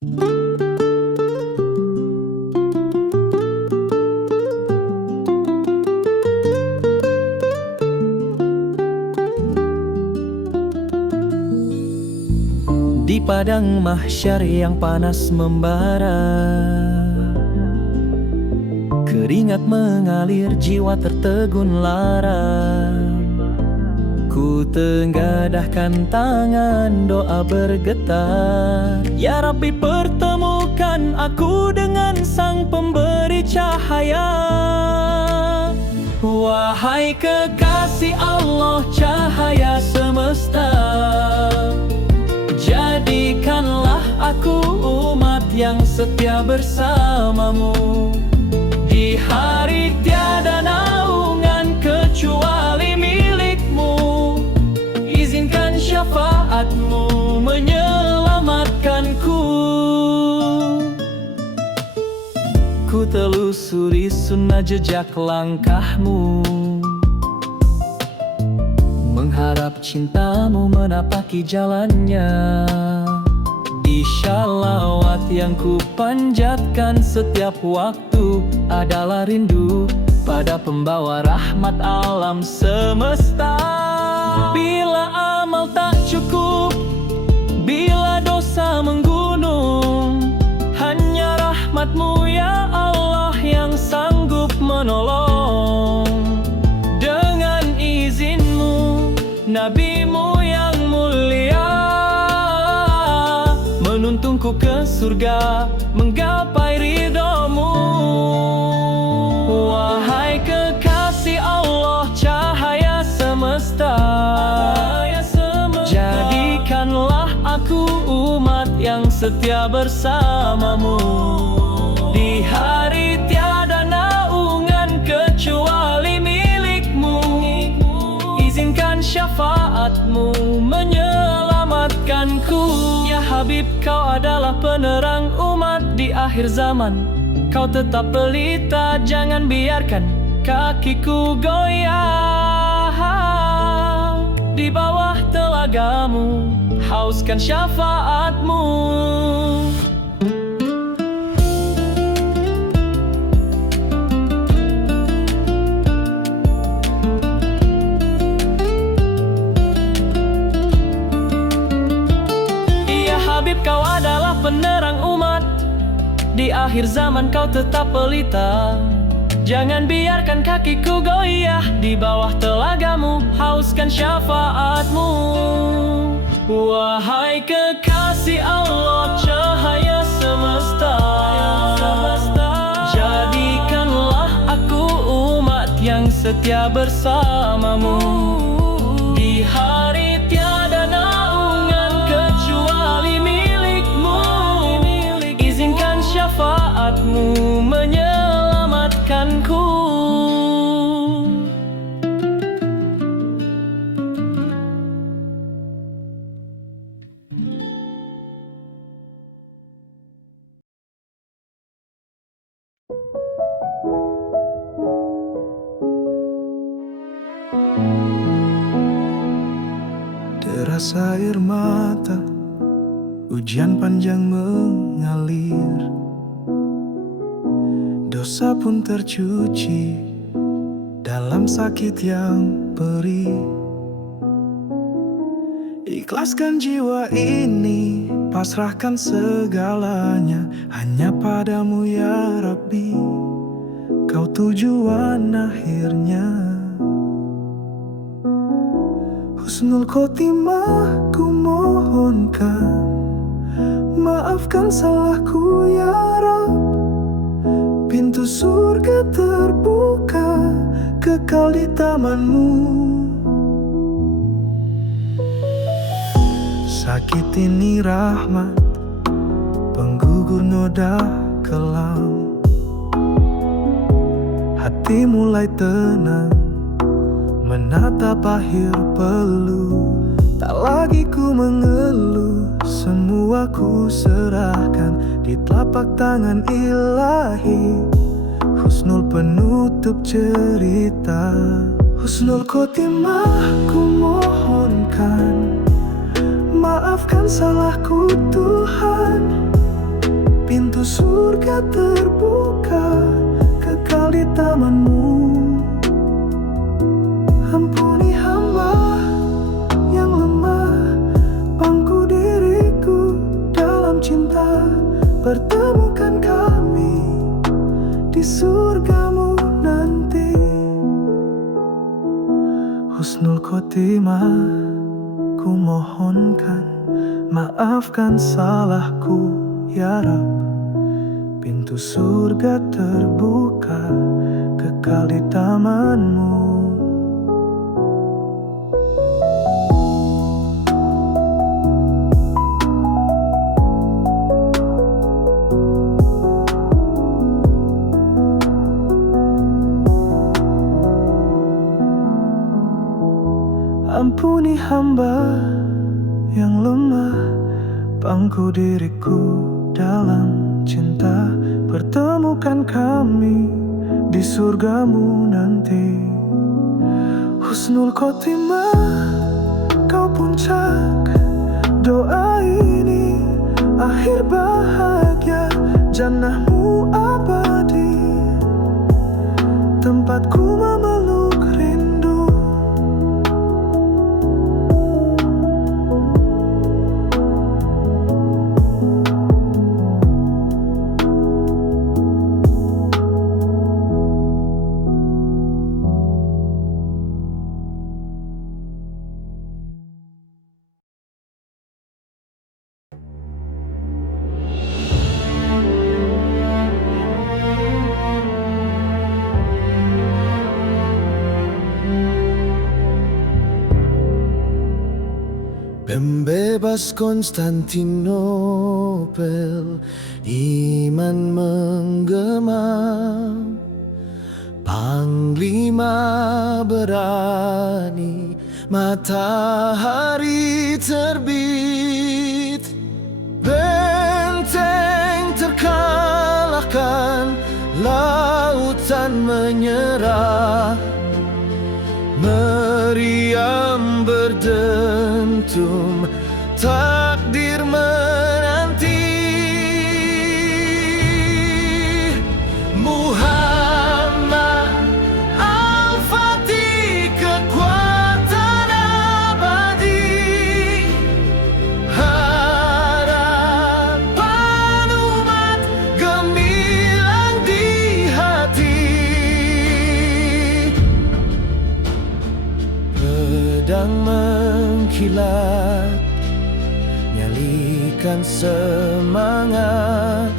Di padang mahsyar yang panas membara, keringat mengalir, jiwa tertegun lara. Ku tenggadahkan tangan, doa bergetar. Ya Rabbi, pertemukan aku dengan Sang Pemberi cahaya. Wahai kekasih Allah, cahaya semesta, jadikanlah aku umat yang setia bersamamu. Di hari tiada naungan kecuali milikmu, izinkan syafaatmu menyelamatkanku. Ku telusuri sunnah jejak langkahmu, mengharap cintamu menapaki jalannya. Di shalawat yang ku panjatkan setiap waktu adalah rindu pada pembawa rahmat alam semesta. Bila amal tak cukup, bila dosa menggunung, hanya rahmatmu ya Allah yang sanggup menolong. Dengan izinmu, nabimu yang mulia menuntunku ke surga, menggapai ridhomu. Wahai kekasih Allah, cahaya semesta, jadikanlah aku umat yang setia bersamamu. Di hari tiada naungan kecuali milikmu, izinkan syafaatmu menyelamatkanku. Ya Habib, kau adalah penerang umat di akhir zaman. Kau tetap pelita, jangan biarkan kakiku goyah. Di bawah telagamu, hauskan syafaatmu. Kau adalah penerang umat, di akhir zaman kau tetap pelita. Jangan biarkan kakiku goyah, di bawah telagamu, hauskan syafaatmu. Wahai kekasih Allah, cahaya semesta, jadikanlah aku umat yang setia bersamamu. Di hari tiada naungan kecuali milikmu, izinkan syafaatmu menyelamatkanku. Deras air mata, ujian panjang mengalir, dosa pun tercuci dalam sakit yang perih. Ikhlaskan jiwa ini, pasrahkan segalanya hanya padamu ya Rabbi, kau tujuan akhirnya. Husnul khotimah ku mohonkan, maafkan salahku ya Rabb. Pintu surga terbuka, kekal di tamanmu. Sakit ini rahmat, penggugur noda kelam. Hati mulai tenang, menatap akhir peluh. Tak lagi ku mengeluh, semua ku serahkan di telapak tangan ilahi. Husnul penutup cerita, husnul khotimah ku mohonkan, maafkan salahku Tuhan. pintu surga terbuka, kekal di taman-Mu. Ampuni hamba yang lemah, bangku diriku dalam cinta. Pertemukan kami di surga-Mu nanti. Husnul khotimah, ku mohonkan, maafkan salahku ya Rab. Pintu surga terbuka, kekal di taman-Mu. Ampuni hamba yang lemah, bangku diriku dalam cinta. Pertemukan kami di surga-Mu nanti. Husnul khotimah, kau puncak doa ini. Akhir bahagia, jannah-Mu abadi. Tempatku memeluk rindu. Pembebas Konstantinopel, iman menggema, panglima berani, matahari terbit, benteng terkalahkan, lautan menyerah, meriam berdentum, takdir menanti. Muhammad Al-Fatih, kekuatan abadi, harapan umat gemilang di hati. Pedang mengkilat, nyalikan semangat,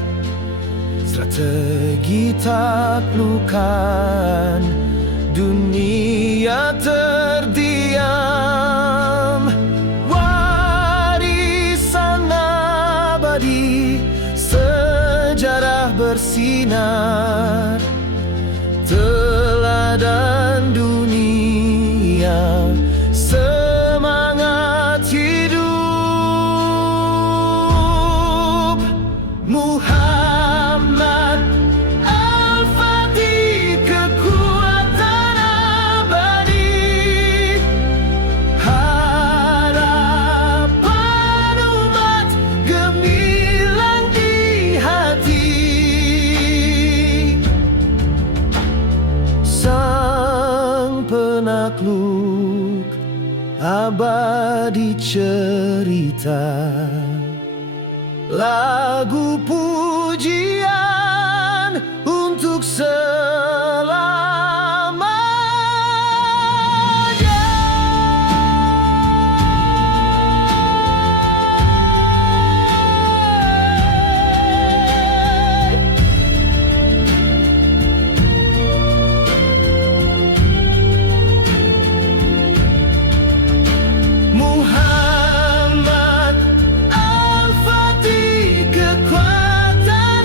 strategi taklukan, dunia terdiam. Warisan abadi, sejarah bersinar, teladan dunia, semangat hidup. Muhammad Al-Fatih, kekuatan abadi, harapan umat gemilang di hati. Sang penakluk abadi cerita, lagu pujian untuk selamanya. Muhammad Al-Fatih, kekuatan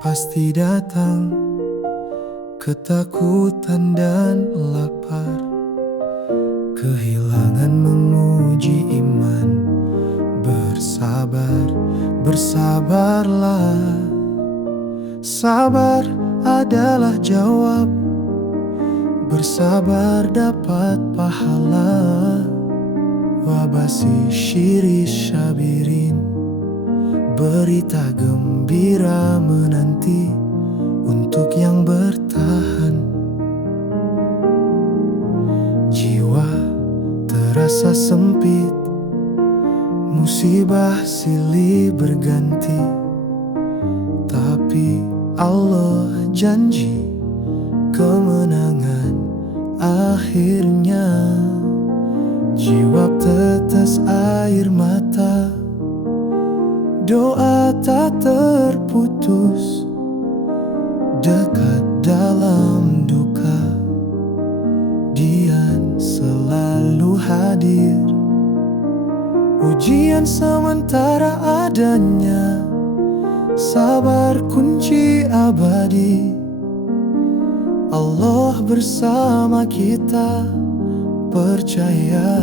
pasti datang ketakutan dan lapar. Kehilangan menguji iman. Bersabar, bersabarlah. Sabar adalah jawab. Bersabar dapat pahala. Wabasi syiris syabirin. Berita gembira menanti untuk yang bertahan. Jiwa terasa sempit, musibah silih berganti, tapi Allah janji kemenangan akhirnya. Jiwa tetes air mata, doa tak terputus. Dekat dalam duka, Dia selalu hadir. Ujian sementara adanya, sabar kunci abadi. Allah bersama kita, percaya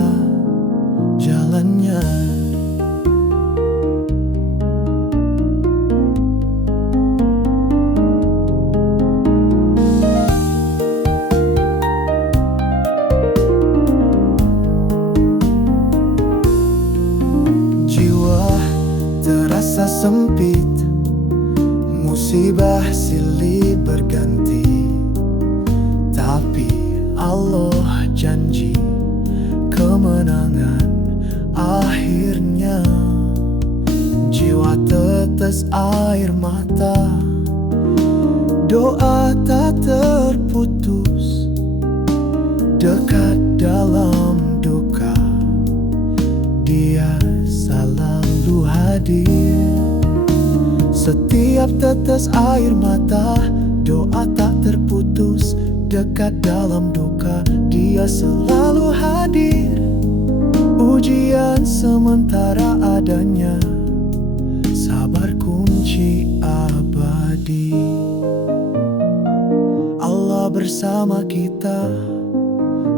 jalannya. Jiwa terasa sempit, musibah silih berganti, tapi Allah janji kemenangan akhirnya. Jiwa tetes air mata, doa tak terputus. Dekat dalam duka, Dia selalu hadir. Setiap tetes air mata, doa tak terputus. Dekat dalam duka, Dia selalu hadir. Ujian sementara adanya, sabar kunci abadi. Allah bersama kita,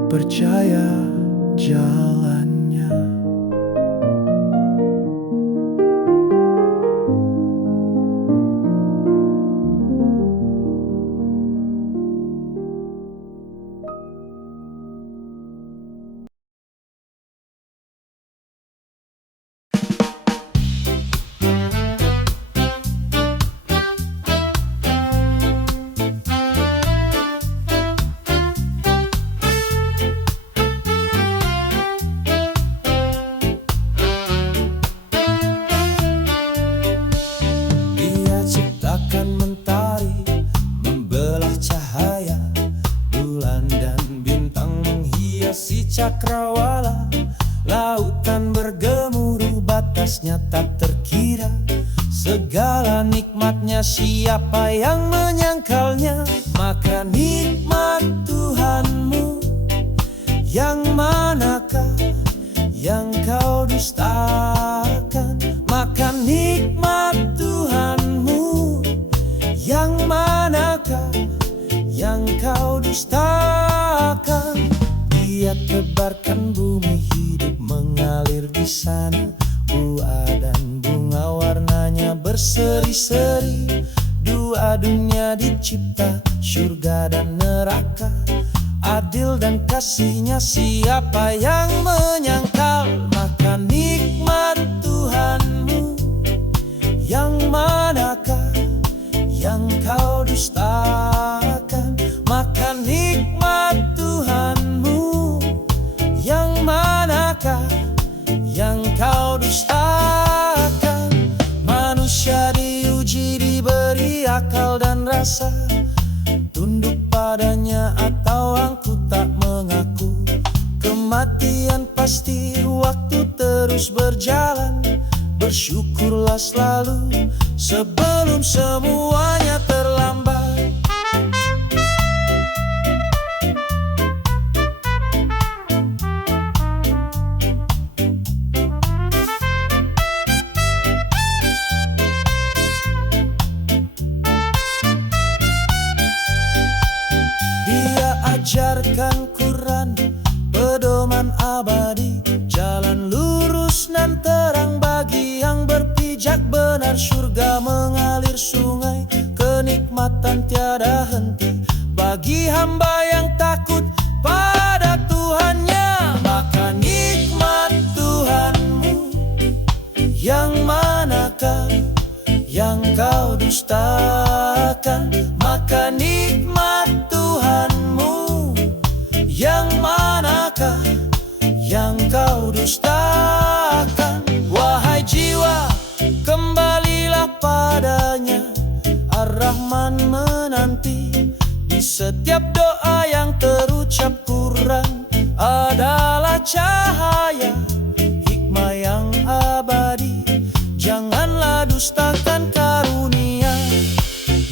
percaya jalannya. Dia ciptakan mentari, membelah cahaya, bulan dan bintang menghiasi cakrawala. Lautan bergemuruh, batasnya tak terkira. Segala nikmatnya, siapa yang menyangkalnya? Maka nikmat Tuhanmu, yang manakah yang kau dustakan? Maka nikmat Tuhanmu, yang manakah yang kau dustakan? Dia tebarkan bumi, hidup mengalir di sana. Buah dan bunga warnanya berseri-seri. Dua dunia dicipta, surga dan neraka. Adil dan kasihnya, siapa yang menyangkal? Maka nikmat Tuhanmu, yang manakah yang kau dustakan? Maka nikmat Tuhanmu, yang manakah yang kau dustakan? Manusia diuji, diberi akal dan rasa. Tunduk padanya atau angkuh tak mengaku. Kematian pasti, waktu terus berjalan. Bersyukurlah selalu sebelum semuanya terlambat. ajarkan Quran, pedoman abadi, jalan lurus nan terang bagi yang berpijak benar. Surga mengalir sungai, kenikmatan tiada henti bagi hamba yang takut pada Tuhannya. Maka nikmat Tuhanmu yang manakah yang kau dustakan? Maka nikmat Tuhanmu yang manakah yang kau dustakan? Wahai jiwa, kembalilah padanya, Ar-Rahman menanti. Di setiap doa yang terucap, Quran adalah cahaya, hikmah yang abadi. Janganlah dustakan karunia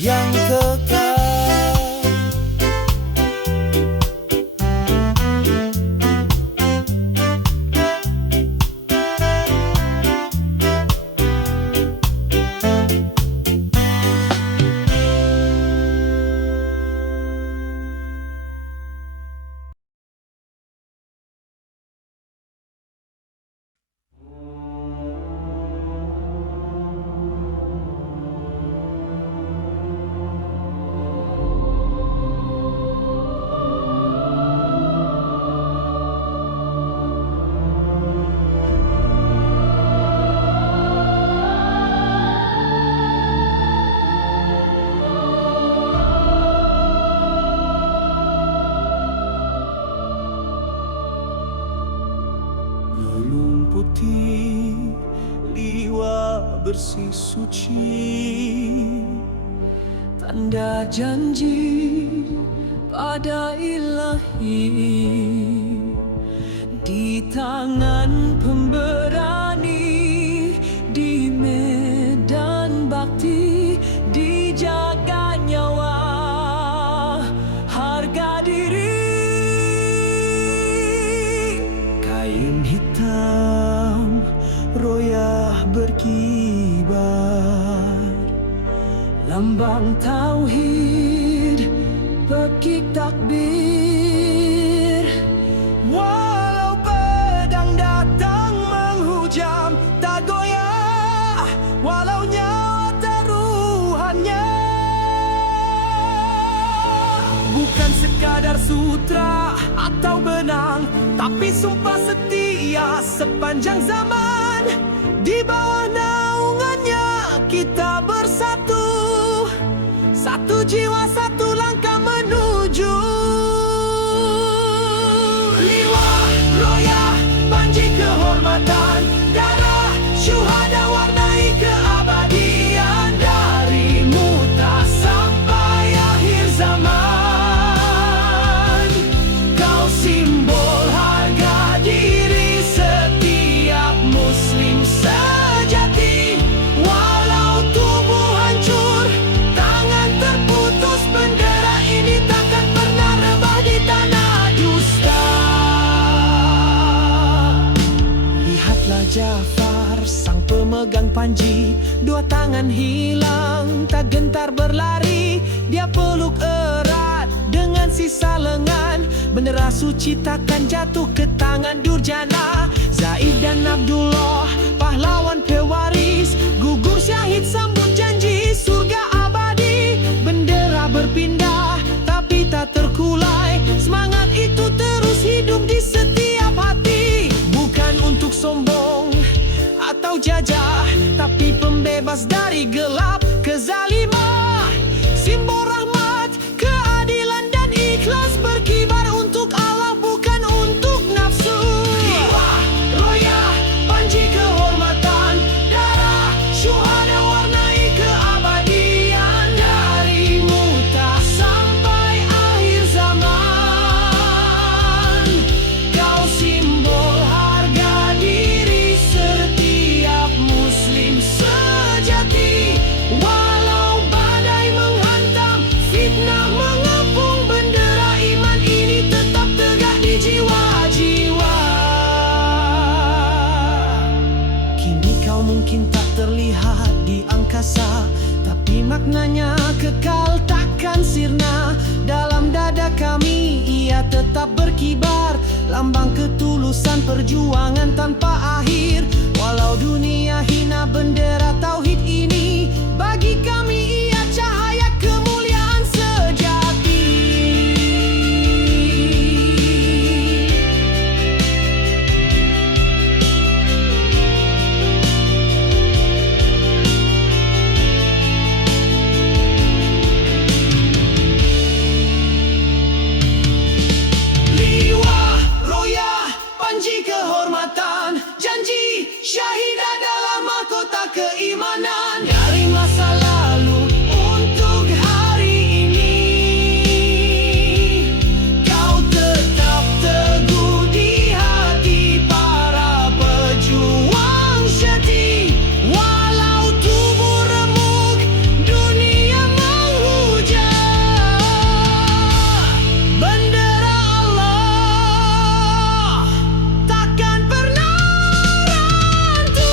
yang kekal. Gunung putih, liwa bersih suci, tanda janji pada Ilahi. Di tangan pemberani, di medan bakti, dijaga nyawa, harga diri. Kain hitam royah berkibar, lambang tauhid, pekik takbir. Walau pedang datang menghujam, tak goyah walau nyawa taruhannya. Bukan sekadar sutra atau benang, tapi sumpah setia sepanjang zaman. Di bawah naungannya kita bersatu, satu jiwa satu langkah menuju. Liwa royah panji kehormatan, darah syuhada warnai keabadian. Dari muta sampai akhir zaman, kau simbol harga diri setiap muslim sejati. Walau tubuh hancur, tangan terputus, bendera ini takkan pernah rebah di tanah dusta. Lihatlah Jafar, sang pemegang panji, dua tangan hilang, tak gentar berlari. Dia peluk erat dengan sisa lengan, bendera suci takkan jatuh ke tangan durjana. Zaid dan Abdullah, pahlawan pewaris, gugur syahid sambut janji surga abadi. Bendera berpindah tapi tak terkulai, semangat itu terus hidup di setiap hati. Bukan untuk sombong atau jajah, tapi pembebas dari gelap kezalimah. Simbol rahmat, keadilan dan ikhlas, berkibar untuk Allah bukan untuk nafsu. Liwa royah panji kehormatan, darah syuhada warnai keabadian. Dari muta sampai akhir zaman, kau simbol harga diri setiap muslim sejati. Walau badai menghantam, fitnah mengepung, bendera iman ini tetap tegak di jiwa-jiwa. Kini kau mungkin tak terlihat di angkasa, tapi maknanya kekal takkan sirna. Dalam dada kami ia tetap berkibar, lambang ketulusan perjuangan tanpa akhir. Walau dunia hina bendera tauhid ini, bagi kami ia cahaya kemuliaan sejati. Liwah, royah, panji kehormatan, janji syahid adalah mahkota keimanan. Dari masa lalu untuk hari ini, kau tetap teguh di hati para pejuang syati. Walau tubuh remuk, dunia menghujat, bendera Allah takkan pernah rantuh.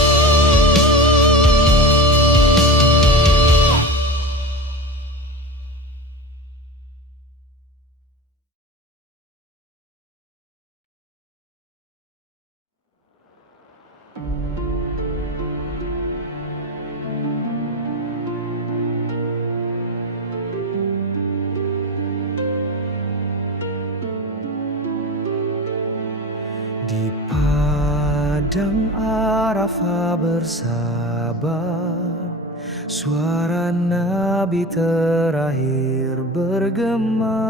Di padang Arafah bersabar, suara Nabi terakhir bergema.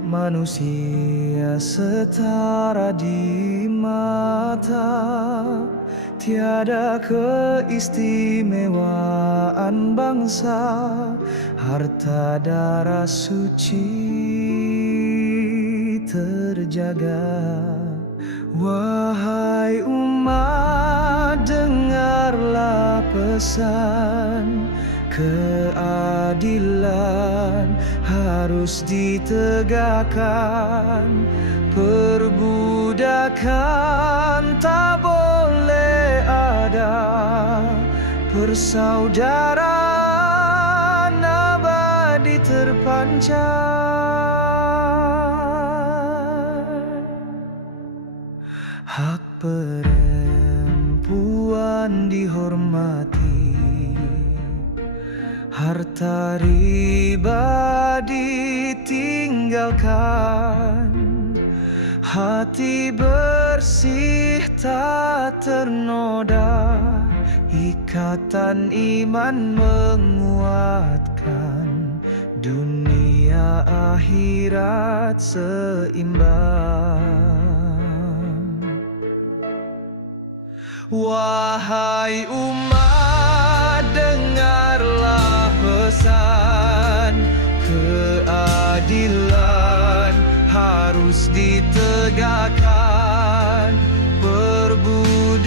Manusia setara di mata, tiada keistimewaan bangsa, harta darah suci terjaga. Wahai umat, dengarlah pesan, keadilan harus ditegakkan, perbudakan tak boleh ada, persaudaraan abadi terpancar. Hak perempuan dihormati, harta riba ditinggalkan, hati bersih tak ternoda, ikatan iman menguatkan, dunia akhirat seimbang. Wahai umat, dengarlah pesan, keadilan harus ditegakkan, perbudakan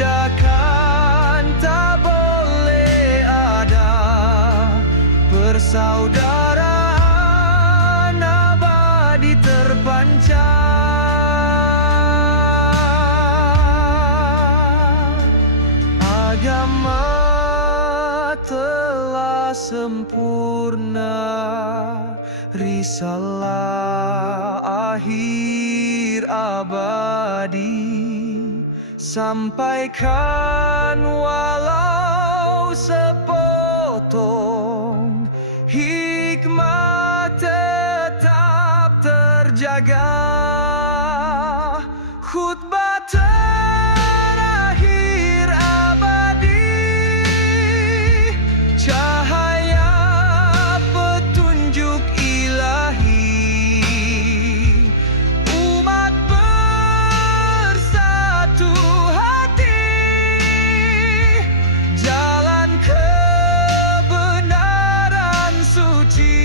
tak boleh ada, persaudaraan abadi terpancar. Agama telah sempurna, risalah akhir abadi, sampaikan walau sepotong, hikmah tetap terjaga. Khutbah terakhir abadi, cahaya petunjuk ilahi, umat bersatu hati, jalan kebenaran suci.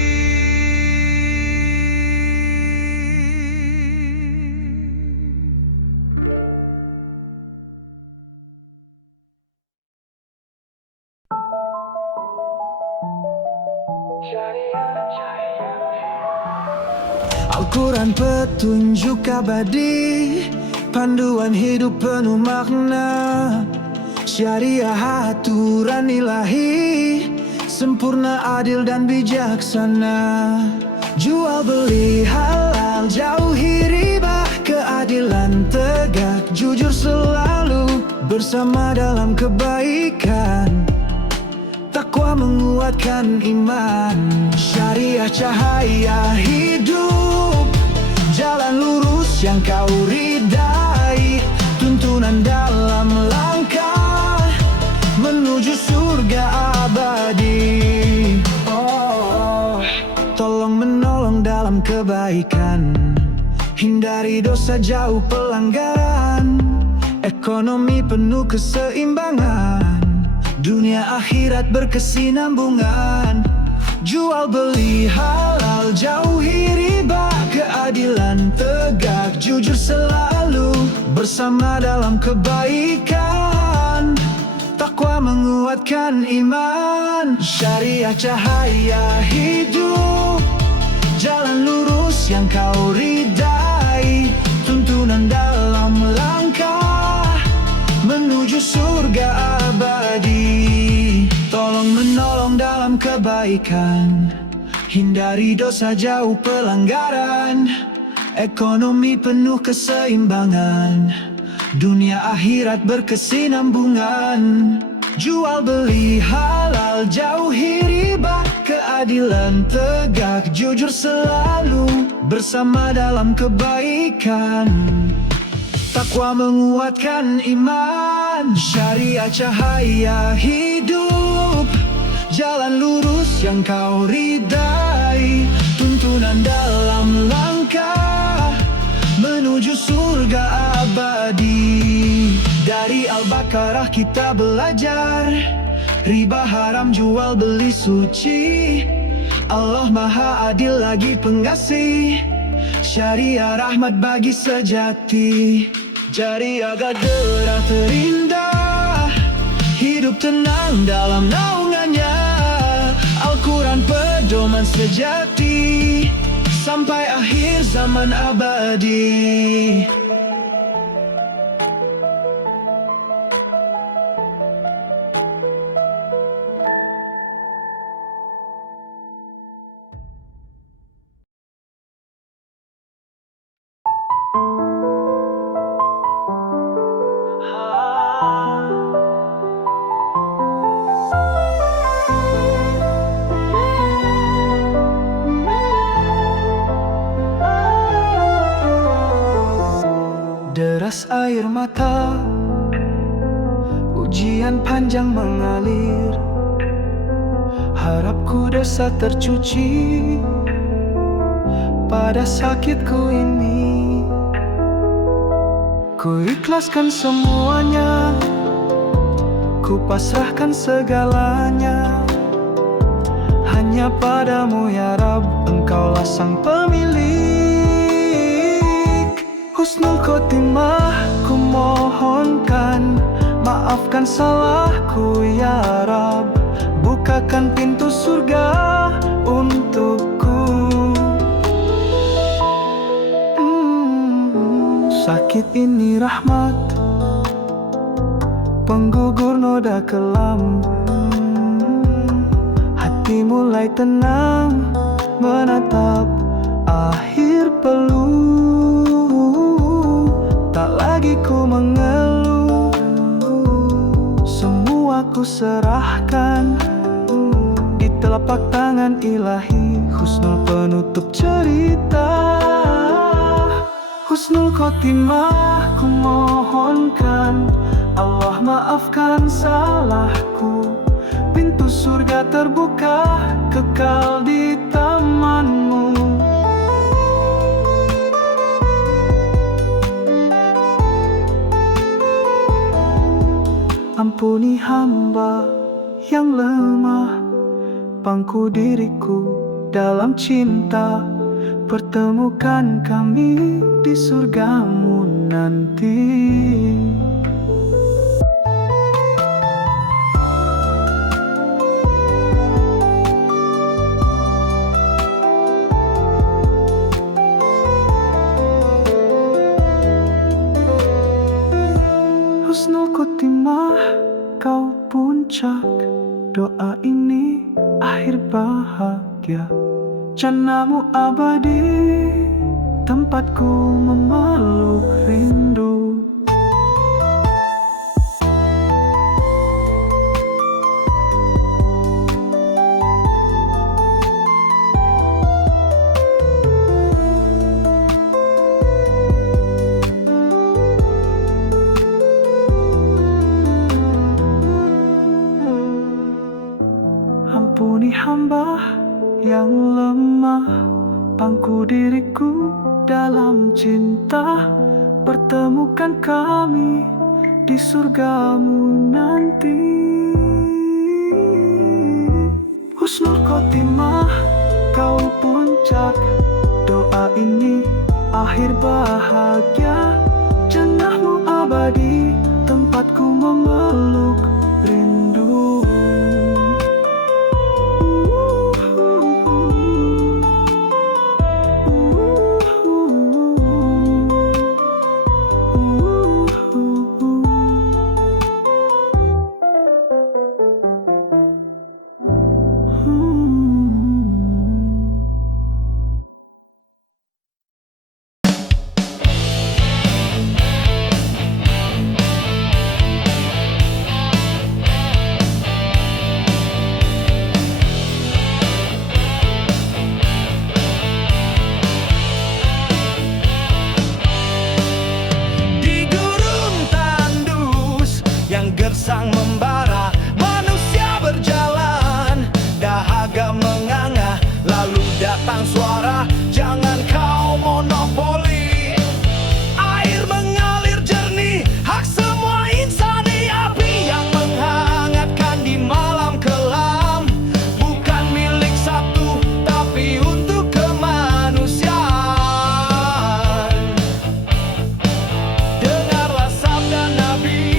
Al-Quran petunjuk abadi, panduan hidup penuh makna, syariah aturan ilahi, sempurna adil dan bijaksana. Jual beli halal, jauhi riba, keadilan tegak, jujur selalu, bersama dalam kebaikan. Takwa menguatkan iman, syariah cahaya hidup, jalan lurus yang kau ridai, tuntunan dalam langkah menuju surga abadi. Oh, tolong menolong dalam kebaikan, hindari dosa, jauh pelanggaran, ekonomi penuh keseimbangan, dunia akhirat berkesinambungan. Jual beli halal, jauhi riba, keadilan tegak, jujur selalu, bersama dalam kebaikan. Takwa menguatkan iman, syariah cahaya hidup, jalan lurus yang kau ridai, tuntunan dalam langkah menuju surga abadi. Tolong menolong dalam kebaikan, hindari dosa, jauh pelanggaran, ekonomi penuh keseimbangan, dunia akhirat berkesinambungan. Jual beli halal, jauhi riba, keadilan tegak, jujur selalu, bersama dalam kebaikan. Takwa menguatkan iman, syariah cahaya hidup, jalan lurus yang kau ridai, tuntunan dalam langkah menuju surga abadi. Dari Al-Baqarah kita belajar, riba haram, jual beli suci, Allah maha adil lagi pengasih, syariah rahmat bagi sejati. Jari agar derah terindah, hidup tenang dalam naungannya, Al-Quran pedoman sejati, sampai akhir zaman abadi. Deras air mata, ujian panjang mengalir, harapku dosa tercuci pada sakitku ini. Ku ikhlaskan semuanya, ku pasrahkan segalanya, hanya padamu ya Rabb, engkaulah sang pemilik. Husnul khotimah ku mohonkan, maafkan salahku ya Rabb, bukakan pintu surga untukku. Sakit ini rahmat, penggugur noda kelam, hati mulai tenang menatap akhir peluh. Tak lagi ku mengeluh, semua ku serahkan di telapak tangan ilahi. Husnul penutup cerita, husnul khotimah ku mohonkan, Allah maafkan salahku, pintu surga terbuka, kekal di tamanmu. Ampuni hamba yang lemah, pangku diriku dalam cinta, pertemukan kami di surgamu nanti. Husnul khotimah, kau puncak, doa ini akhir bahagia. Jannahmu abadi, tempatku memeluk rindu. Ampuni hamba yang lemah, pangku diriku dalam cinta. Pertemukan kami di surgamu nanti. Husnul khotimah, kau puncak doa ini, akhir bahagia. Jannahmu abadi, tempatku memeluk rindu. Gersang membara, manusia berjalan, dahaga menganga, lalu datang suara, jangan kau monopoli. Air mengalir jernih, hak semua insani. Api yang menghangatkan di malam kelam, bukan milik satu, tapi untuk kemanusiaan. Dengarlah sabda Nabi,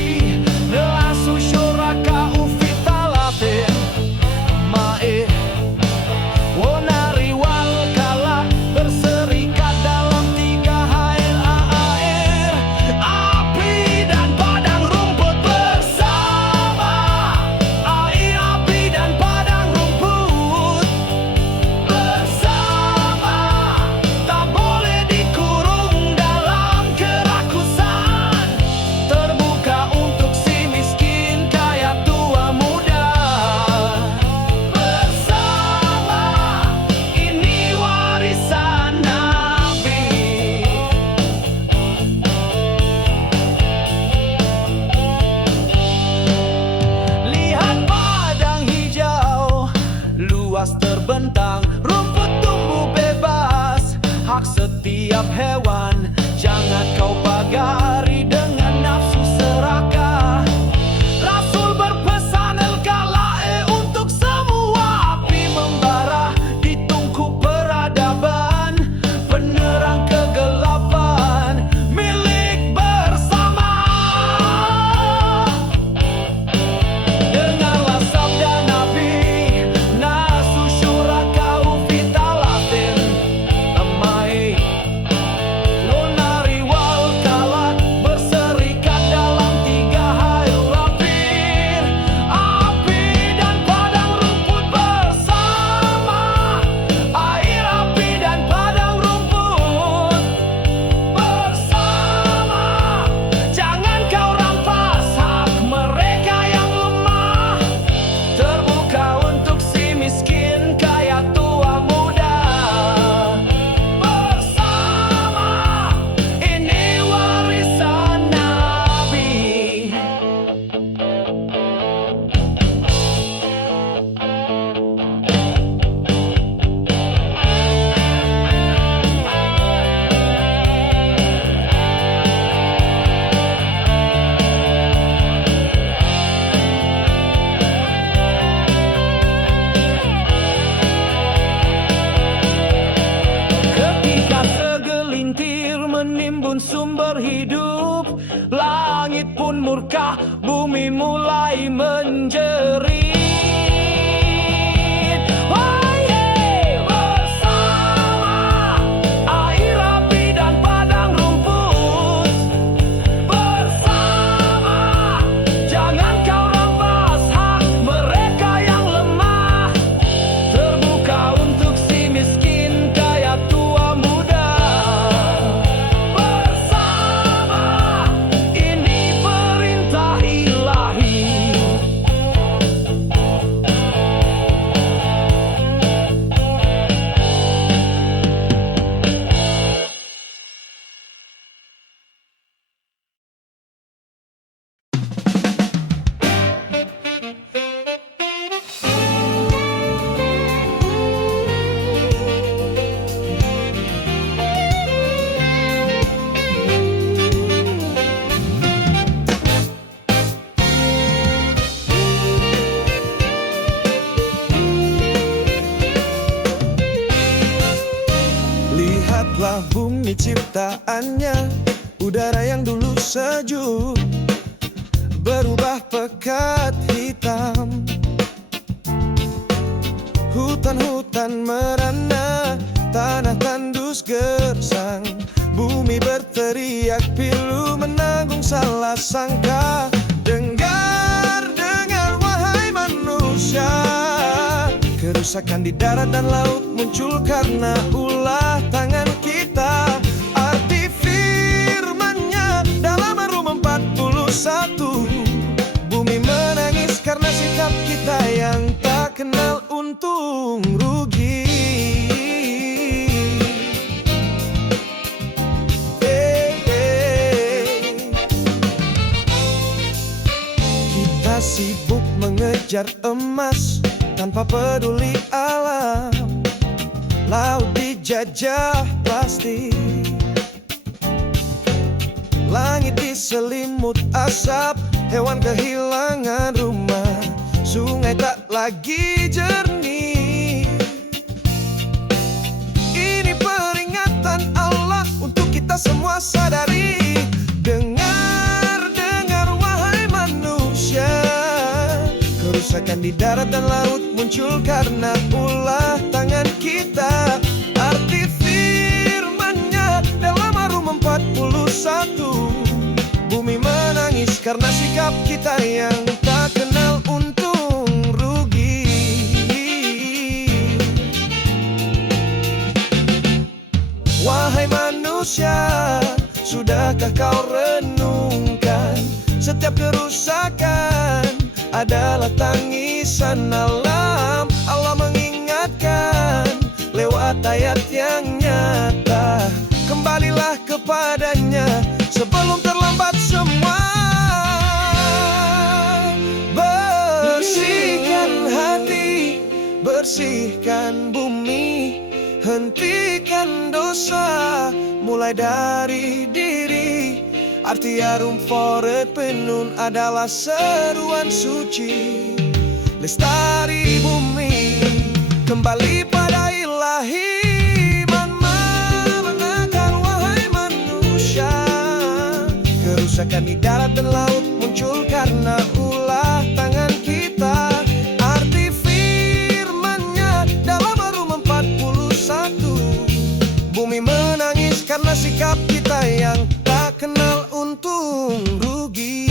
terbentang, rumput tumbuh bebas, hak setiap hewan. Jangan kau pagari dengan nafsu serakah. Rasul berpesan el-kalae untuk semua. Api membara di tungku peradaban, penerang kegelapan, milik bersama. Dengarlah sabda Nabi, menimbun sumber hidup, langit pun murka, bumi mulai menjerit. Bersama air, api, dan padang rumput, bersama jangan kau rampas hak mereka yang lemah, terbuka untuk si miskin. Lihatlah bumi ciptaannya, udara yang dulu sejuk berubah pekat hitam. Hutan-hutan merana, tanah tandus gersang, bumi berteriak pilu menanggung salah sangka. Dengar wahai manusia, kerusakan di darat dan laut muncul karena ulah tangan kita. Arti firman-Nya dalam Rum 41, bumi menangis karena sikap kita yang tak kenal untung rugi. Kita sibuk mengejar emas tanpa peduli alam. Laut dijajah plastik, langit diselimut asap, hewan kehilangan rumah, sungai tak lagi jernih. Ini peringatan Allah untuk kita semua sadari. Dengar wahai manusia, kerusakan di darat dan laut muncul karena ulah tangan kita. Arti firman-Nya dalam Rum 41, bumi menangis karena sikap kita yang tak kenal untung rugi. Wahai manusia, sudahkah kau renungkan, setiap kerusakan adalah tangisan alam. Allah mengingatkan lewat ayat yang nyata, kembalilah kepadanya sebelum terlambat semua. Bersihkan hati, bersihkan bumi, hentikan dosa mulai dari diri. Arti Rum 41 Penun adalah seruan suci, lestari bumi kembali pada ilahi. Kerusakan di darat dan laut muncul karena ulah tangan kita. Arti firman-Nya dalam Rum 41, bumi menangis karena sikap kita yang tak kenal untung rugi.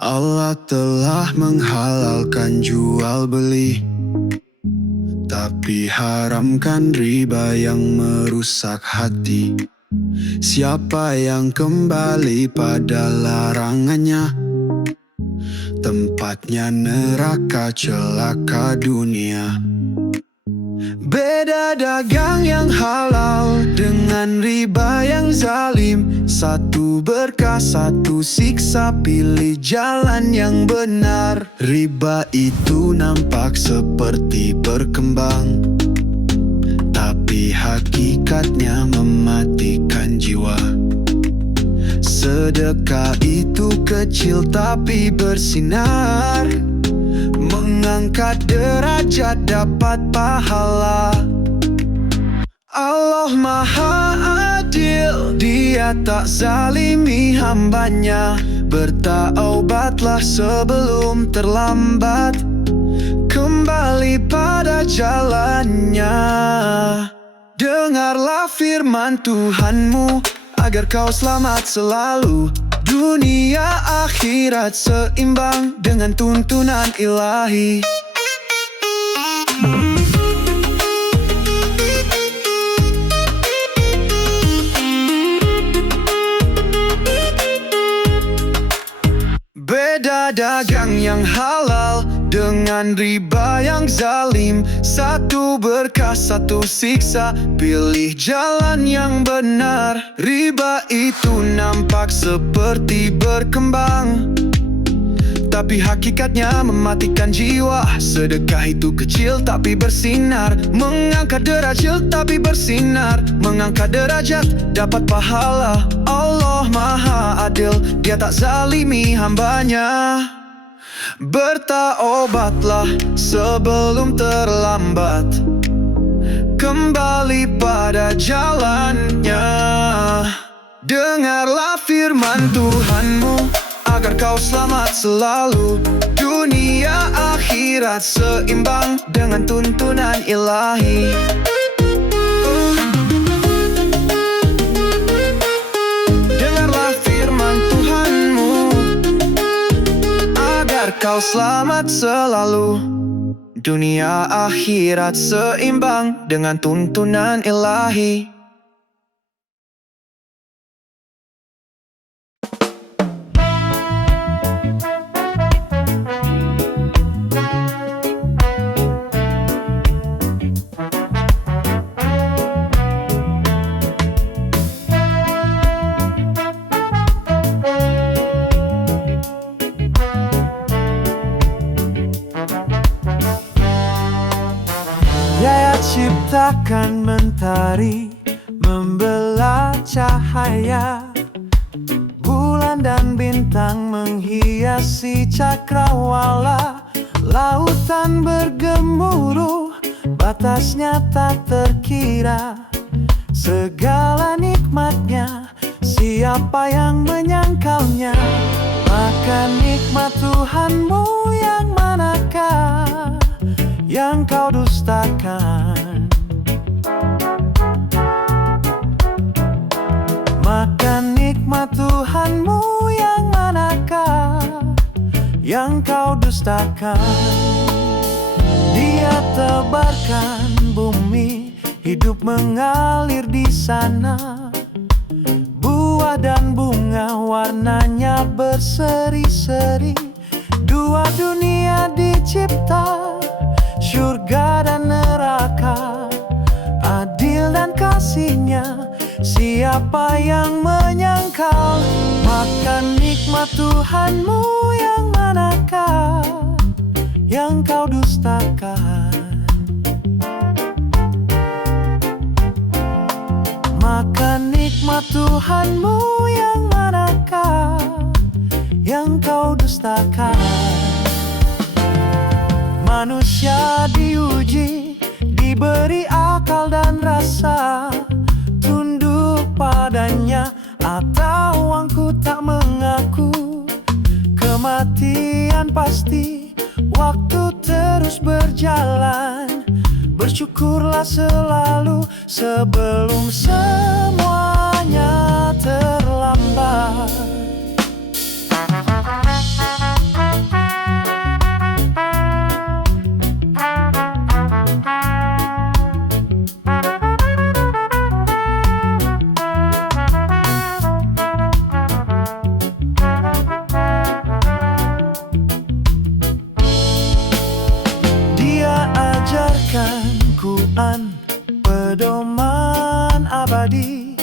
Allah telah menghalalkan jual beli, tapi haramkan riba yang merusak hati. Siapa yang kembali pada larangannya, tempatnya neraka celaka dunia. Beda dagang yang halal dengan riba yang zalim, satu berkah satu siksa, pilih jalan yang benar. Riba itu nampak seperti berkembang, tapi hakikatnya mematikan jiwa. Sedekah itu kecil tapi bersinar, mengangkat derajat dapat pahala. Allah Maha Adil, Dia tak zalimi hambanya. Bertaubatlah sebelum terlambat, kembali pada jalannya. Dengarlah firman Tuhanmu agar kau selamat selalu. Dunia akhirat seimbang dengan tuntunan ilahi. yang halal dengan riba yang zalim. Satu berkah, satu siksa. Pilih jalan yang benar. Riba itu nampak seperti berkembang, tapi hakikatnya mematikan jiwa. Sedekah itu kecil tapi bersinar, mengangkat derajat tapi bersinar. Mengangkat derajat dapat pahala. Allah Maha Adil, Dia tak zalimi hambanya. Bertaubatlah sebelum terlambat, kembali pada jalannya. Dengarlah firman Tuhanmu agar kau selamat selalu. Dunia akhirat seimbang dengan tuntunan ilahi. Dengarlah firman Tuhanmu agar kau selamat selalu. Dunia akhirat seimbang dengan tuntunan ilahi. Dia ciptakan mentari, membelah cahaya. Bulan dan bintang menghiasi cakrawala. Lautan bergemuruh, batasnya tak terkira. Segala nikmatnya, siapa yang menyangkalnya? Maka nikmat Tuhanmu yang manakah yang kau dustakan? Maka nikmat Tuhanmu yang manakah yang kau dustakan? Dia tebarkan bumi, hidup mengalir di sana. Buah dan bunga warnanya berseri-seri. Dua dunia dicipta, surga dan neraka. Adil dan kasihnya, siapa yang menyangkal? Maka nikmat Tuhanmu yang manakah yang kau dustakan? Maka nikmat Tuhanmu yang manakah yang kau dustakan? Manusia diuji, diberi akal dan rasa, tunduk padanya atau angkuh tak mengaku. Kematian pasti, waktu terus berjalan. Bersyukurlah selalu sebelum semuanya terlambat. Quran, pedoman abadi,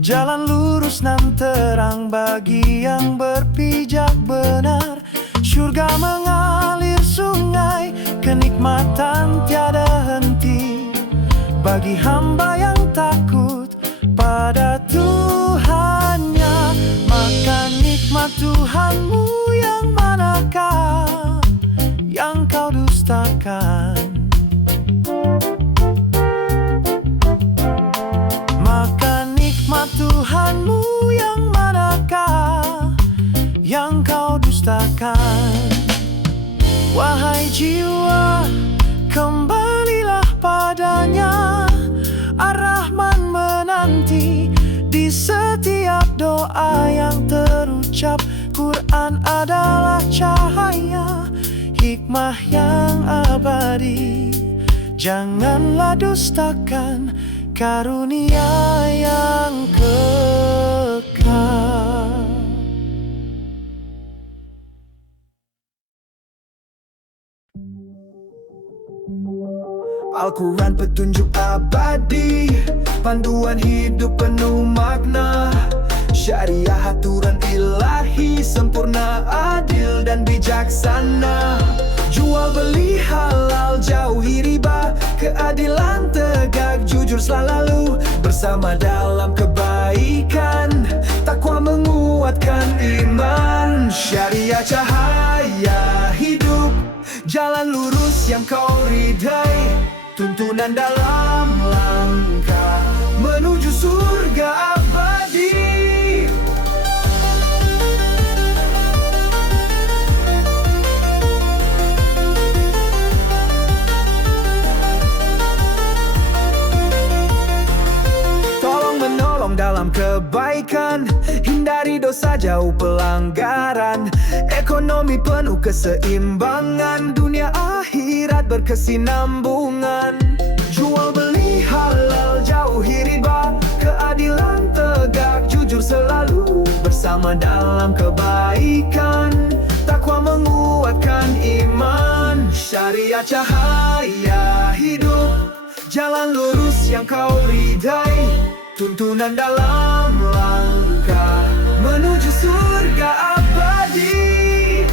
jalan lurus nan terang bagi yang berpijak benar. Surga mengalir sungai, kenikmatan tiada henti bagi hamba yang takut pada Tuhannya. Maka nikmat Tuhanmu yang manakah yang kau dustakan? Maka nikmat Tuhanmu yang manakah yang kau dustakan? Wahai jiwa, kembalilah padanya. Ar-Rahman menanti di setiap doa yang terucap. Quran adalah cahaya, hikmah yang abadi. Janganlah dustakan karunia yang kekal. Al-Quran petunjuk abadi, panduan hidup penuh makna. Syariah aturan ilahi, sempurna, adil dan bijaksana. Jual beli halal, jauhi riba, keadilan tegak, jujur selalu. Bersama dalam kebaikan, takwa menguatkan iman. Syariah cahaya hidup, jalan lurus yang kau ridai. Tuntunan dalam langkah menuju surga abadi. Dalam kebaikan, hindari dosa, jauh pelanggaran. Ekonomi penuh keseimbangan, dunia akhirat berkesinambungan. Jual beli halal, jauhi riba, keadilan tegak, jujur selalu. Bersama dalam kebaikan, takwa menguatkan iman. Syariah cahaya hidup, jalan lurus yang kau ridai. Tuntunan dalam langkah menuju surga abadi.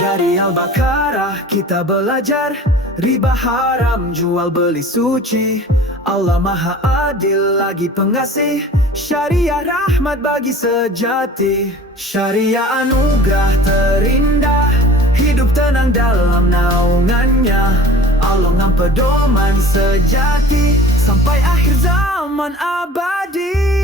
Dari Al-Baqarah kita belajar, riba haram, jual beli suci. Allah Maha Adil lagi pengasih, syariah rahmat bagi sejati. Syariah anugerah terindah, hidup tenang dalam naungannya. Allah pedoman sejati, sampai akhir zaman abadi.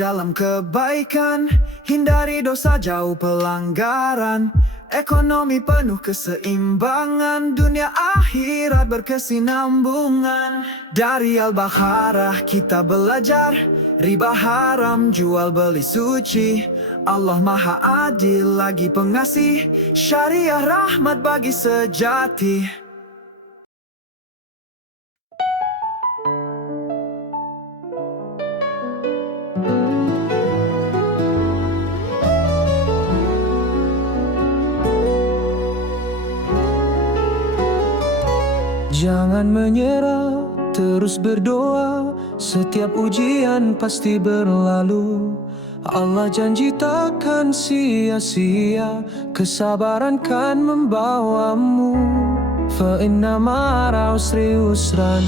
Dalam kebaikan, hindari dosa, jauh pelanggaran. Ekonomi penuh keseimbangan, dunia akhirat berkesinambungan. Dari Al-Baqarah kita belajar, riba haram, jual beli suci. Allah Maha Adil lagi pengasih, syariah rahmat bagi sejati. Jangan menyerah, terus berdoa. Setiap ujian pasti berlalu. Allah janji takkan sia-sia, kesabaran kan membawamu. Fa inna ma'al usri yusran.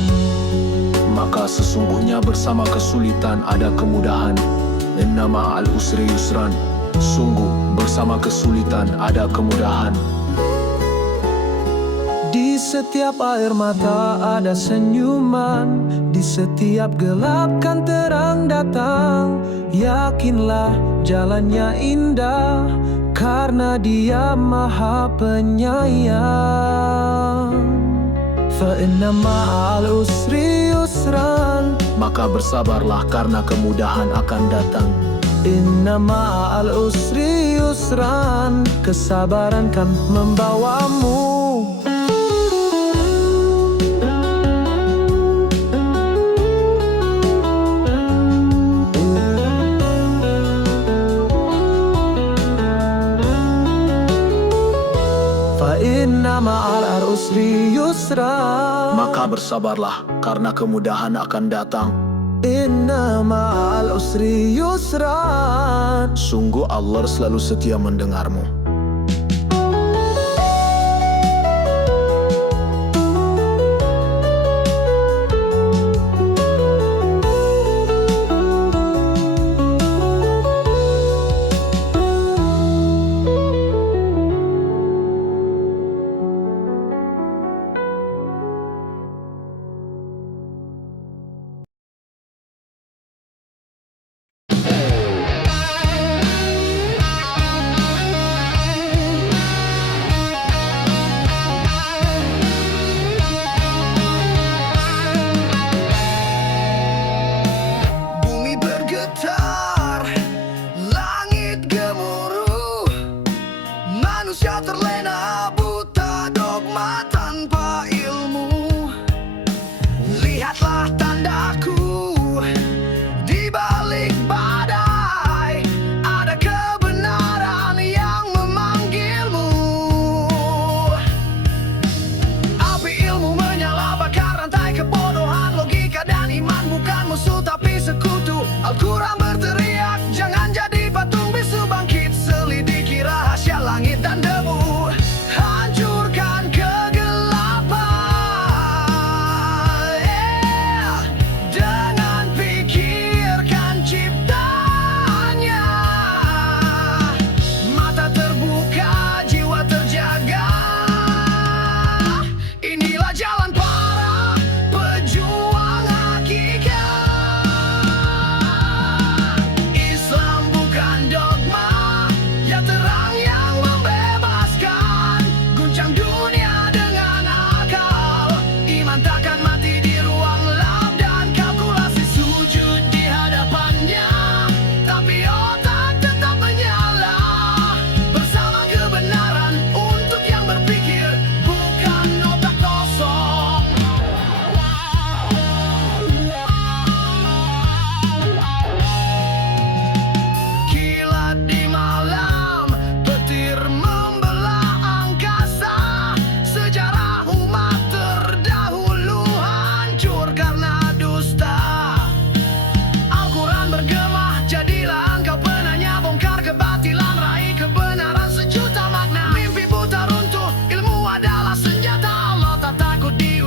Maka sesungguhnya bersama kesulitan ada kemudahan. Inna ma'al usri yusran. Sungguh bersama kesulitan ada kemudahan. Di setiap air mata ada senyuman, di setiap gelap kan terang datang. Yakinlah jalannya indah, karena Dia Maha Penyayang. Fa inna ma'al usri yusran. Maka bersabarlah karena kemudahan akan datang. Inna ma'al usri yusran. Kesabaran kan membawamu. Inna ma'al usri yusra. Maka bersabarlah karena kemudahan akan datang. Inna ma'al usri yusra. Sungguh Allah selalu setia mendengarmu.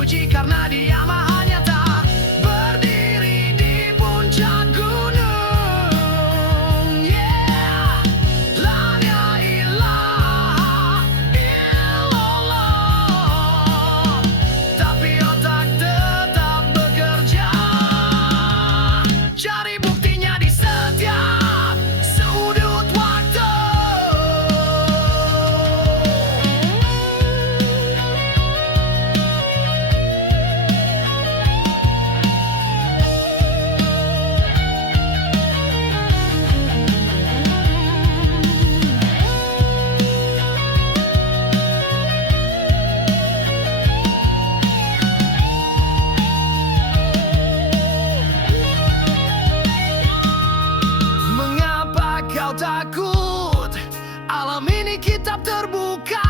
puji karena Dia maha nyata, berdiri di puncak gunung. Yeah, la ilaha illallah. Tapi otak tetap bekerja, cari buktinya di setiap sudut waktu. Mengapa kau takut? Alam ini kitab terbuka,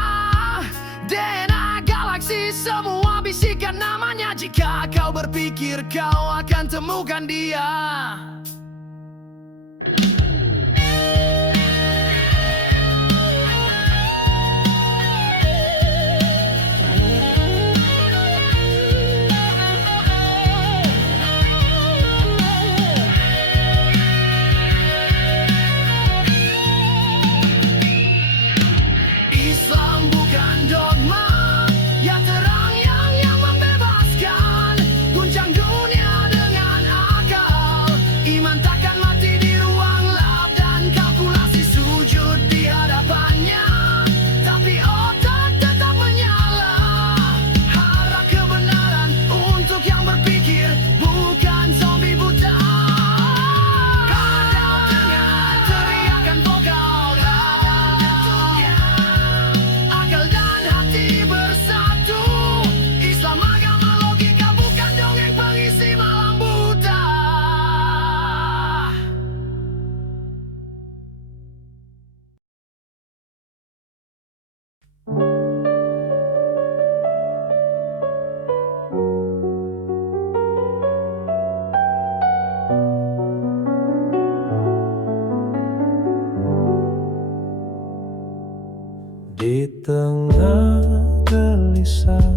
DNA galaksi semua bisikan namanya. Jika kau berpikir kau akan temukan Dia. Islam bukan dogma, ya terang yang membebaskan. Guncang dunia dengan akal, iman takkan mati di ruang lab dan kalkulasi sujud di hadapannya. Tapi otak tetap menyala, harap kebenaran untuk yang berpikir, bukan zombie buta. Kadal dengan teriakan vokal, bentuknya akal dan hati bersatu. Islam agama logika, bukan dongeng pengisi malam buta. Di tengah gelisah,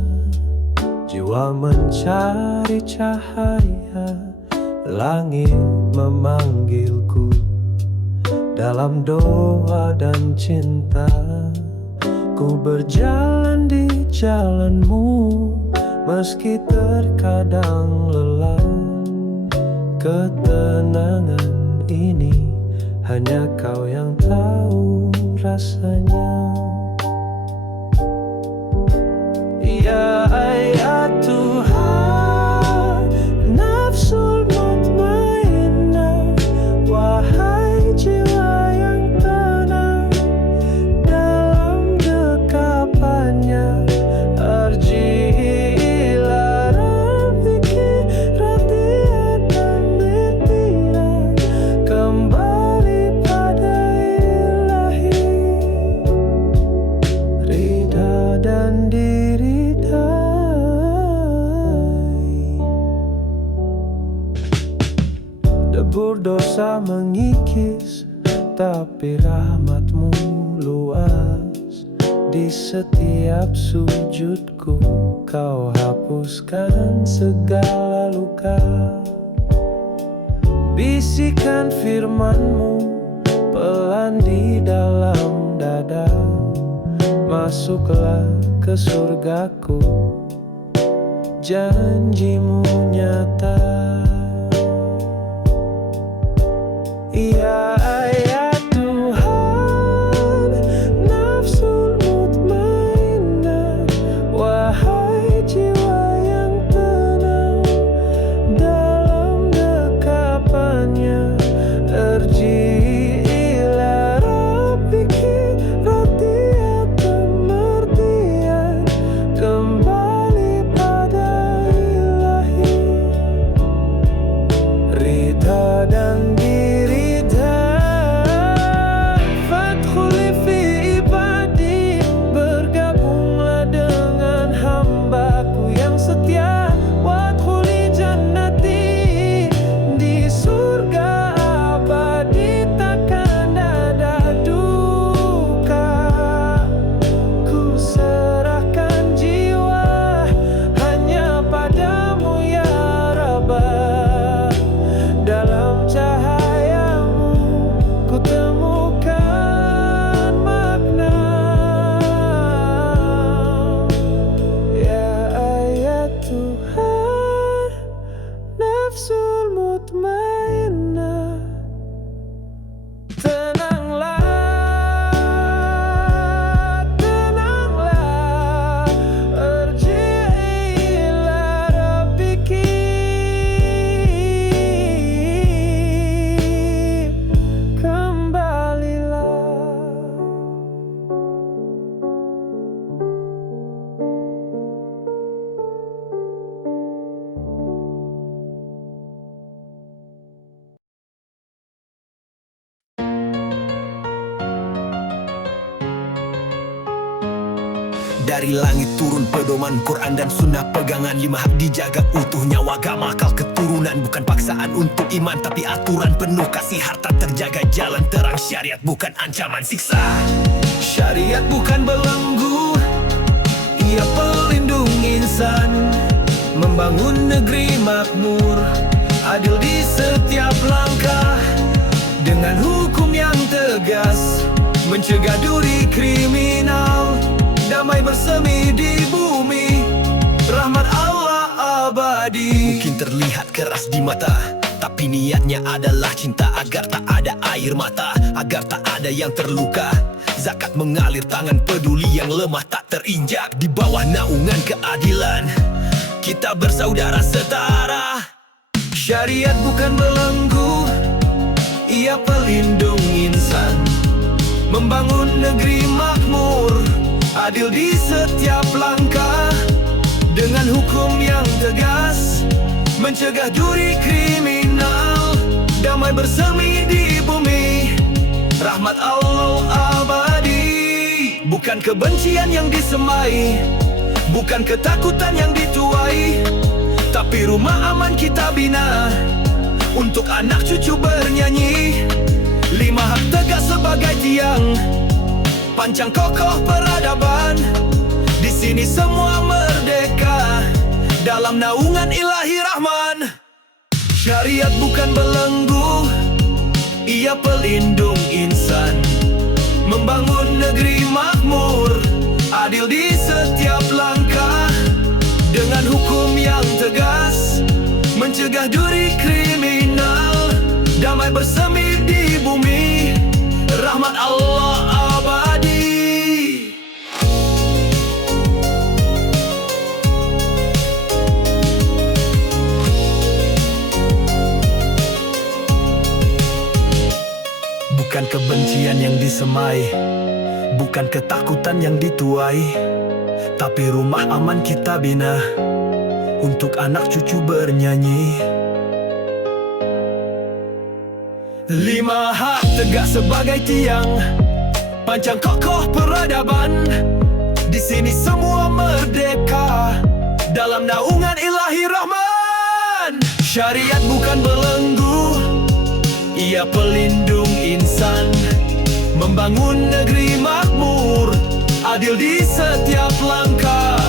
jiwa mencari cahaya. Langit memanggilku dalam doa dan cinta. Ku berjalan di jalanmu, meski terkadang lelah. Ketenangan ini hanya Kau yang tahu rasanya. Ya Tuhan, nafsul mutmainnah, wahai jiwa yang tenang dalam dekapannya. Arji ila rabbiki radiyatan merdiyah, kembali pada ilahi, ridha dan diridai. Debur dosa mengikis, tapi rahmat-Mu luas. Di setiap sujudku Kau hapuskan segala luka. Bisikan firman-Mu pelan di dalam dada. Masuklah ke surgaku, janji-Mu nyata. Ya Tuhan, nafsul mutmainnah, wahai jiwa yang tenang dalam dekapannya. Erji ila rabbiki radiyatan merdiyah, kembali pada ilahi, Dari langit turun pedoman Quran dan sunnah, pegangan 5 hak dijaga utuhnya. Agama akal keturunan, bukan paksaan untuk iman, tapi aturan penuh kasih harta terjaga. Jalan terang syariat, bukan ancaman siksa. Syariat bukan belenggu, ia pelindung insan. Membangun negeri makmur, adil di setiap langkah. Dengan hukum yang tegas, mencegah duri kriminal. Damai bersemi di bumi, rahmat Allah abadi. Mungkin terlihat keras di mata, tapi niatnya adalah cinta. Agar tak ada air mata, agar tak ada yang terluka. Zakat mengalir, tangan peduli yang lemah tak terinjak. Di bawah naungan keadilan, kita bersaudara setara. Syariat bukan belenggu, ia pelindung insan. Membangun negeri makmur, adil di setiap langkah. Dengan hukum yang tegas, mencegah duri kriminal. Damai bersemi di bumi, rahmat Allah abadi. Bukan kebencian yang disemai, bukan ketakutan yang dituai, tapi rumah aman kita bina, untuk anak cucu bernyanyi. 5 hak tegak sebagai tiang, pancang kokoh peradaban. Di sini semua merdeka, dalam naungan Ilahi Rahman. Syariat bukan belenggu, ia pelindung insan. Membangun negeri makmur, adil di setiap langkah. Dengan hukum yang tegas, mencegah duri kriminal. Damai bersemi di bumi, rahmat Allah abadi. Bukan kebencian yang disemai, bukan ketakutan yang dituai, tapi rumah aman kita bina, untuk anak cucu bernyanyi. 5 hak tegak sebagai tiang, pancang kokoh peradaban. Di sini semua merdeka, dalam naungan Ilahi Rahman. Syariat bukan belenggu, ia pelindung insan. Membangun negeri makmur, adil di setiap langkah.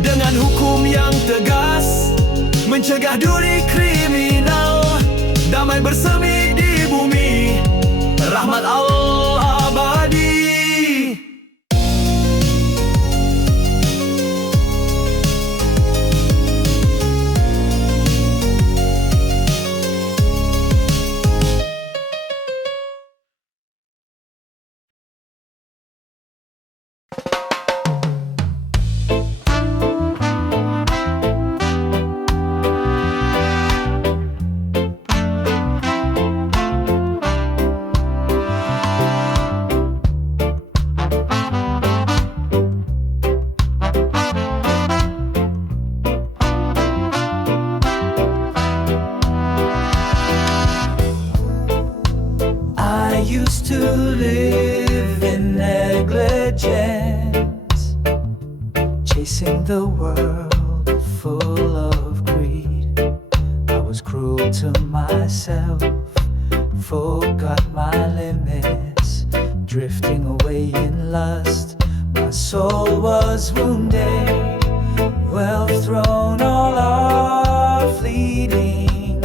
Dengan hukum yang tegas, mencegah duri kriminal. Damai bersemi di bumi, rahmat Allah abadi. To live in negligence, chasing the world full of greed. I was cruel to myself, forgot my limits, drifting away in lust. My soul was wounded, wealth thrown, all are fleeting,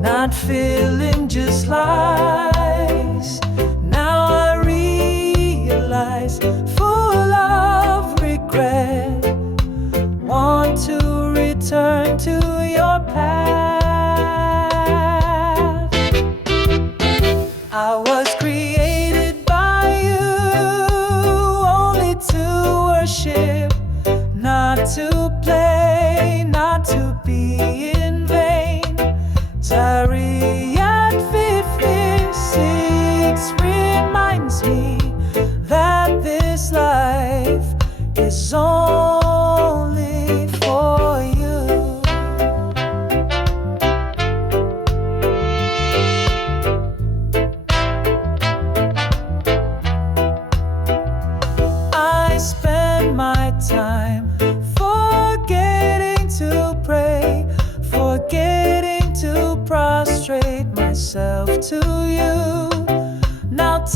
not feeling just like now I realize, full of regret, want to return to your path. I was created by you only to worship, not to play, not to be in vain. Tariat 56 reminds me that this life is only for you. I spent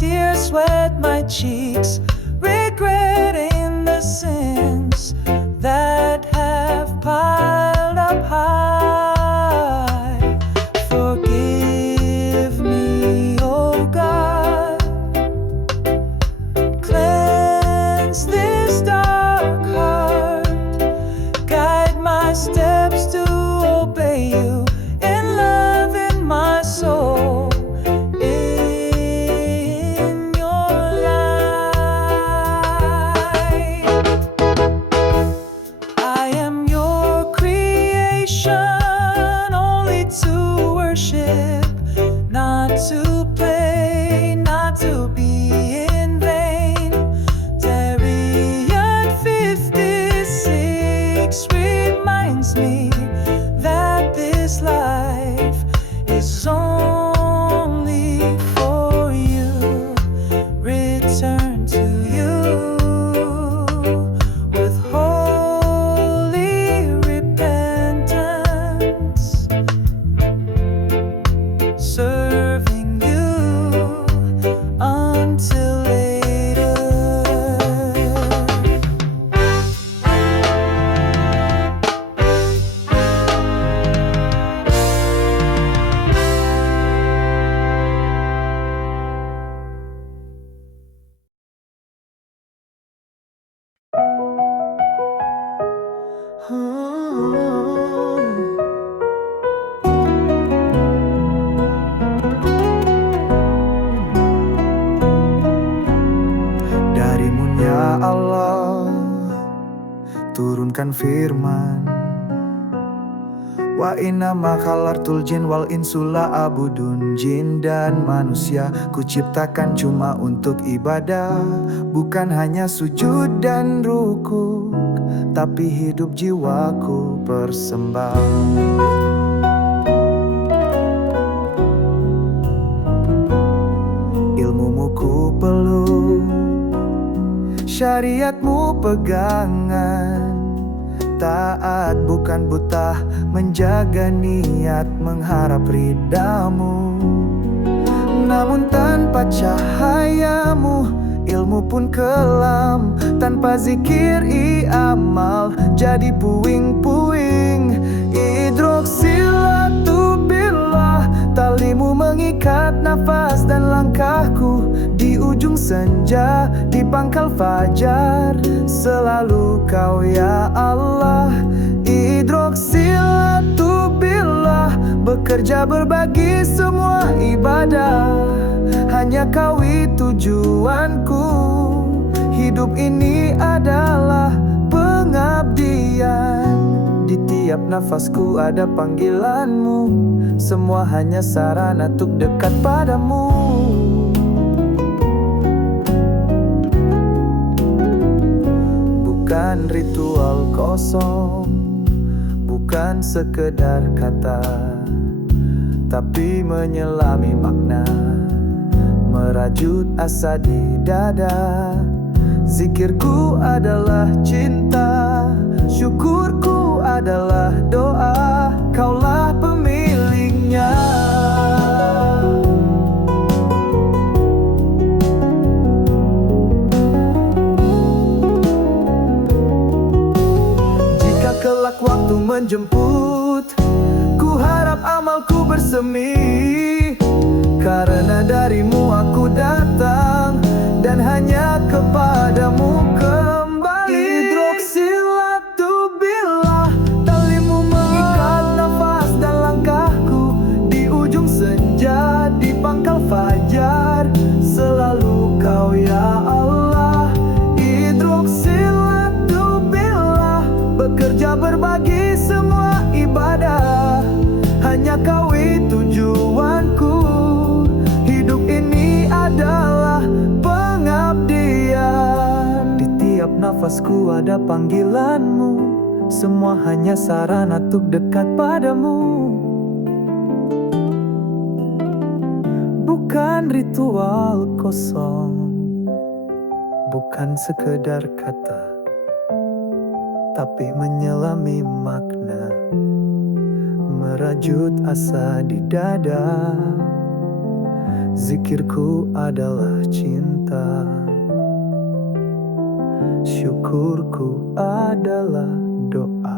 tears wet my cheeks, regretting the sins that have piled up high. Forgive me, oh God. Cleanse this dark heart. Guide my steps to obey you and love in my soul. In your light, I am your creation, only to worship, not to play, not to be in vain. Darian 56 reminds me that this life is only for you. Return to you with holy repentance, serving you until later. Darimu ya Allah, turunkan firman. Wa inna ma khalaqtul jin wal insula abudun. Jin dan manusia kuciptakan cuma untuk ibadah, bukan hanya sujud dan rukuk, tapi hidup jiwaku persembah. Ilmumu ku peluk, syariatmu pegangan. Taat bukan buta, menjaga niat, mengharap ridamu. Namun tanpa cahayamu, ilmu pun kelam. Tanpa zikir amal jadi puing-puing. Hidroksilatu billah, talimu mengikat nafas dan langkahku. Di ujung senja, di pangkal fajar, selalu kau ya Allah. Hidroksilatu billah, bekerja berbagi semua ibadah. Hanya kau tujuanku, hidup ini adalah pengabdian. Di tiap nafasku ada panggilanmu, semua hanya sarana untuk dekat padamu. Bukan ritual kosong, bukan sekedar kata, tapi menyelami makna, merajut asa di dada. Zikirku adalah cinta, syukurku adalah doa, kaulah pemiliknya. Jika kelak waktu menjemput, ku harap amalku bersemi, karena darimu aku datang dan hanya kepadamu kembali. Hidroksilatu billah, talimu mengikat nafas dan langkahku. Di ujung senja, di pangkal fajar, selalu kau ya Allah. Hidroksilatu billah, bekerja berbagi semua ibadah. Hanya kau tujuanku, hidup ini adalah pengabdian. Di tiap nafasku ada panggilanmu, semua hanya sarana untuk dekat padamu. Bukan ritual kosong, bukan sekedar kata, tapi menyelami makna, merajut asa di dada. Zikirku adalah cinta, syukurku adalah doa.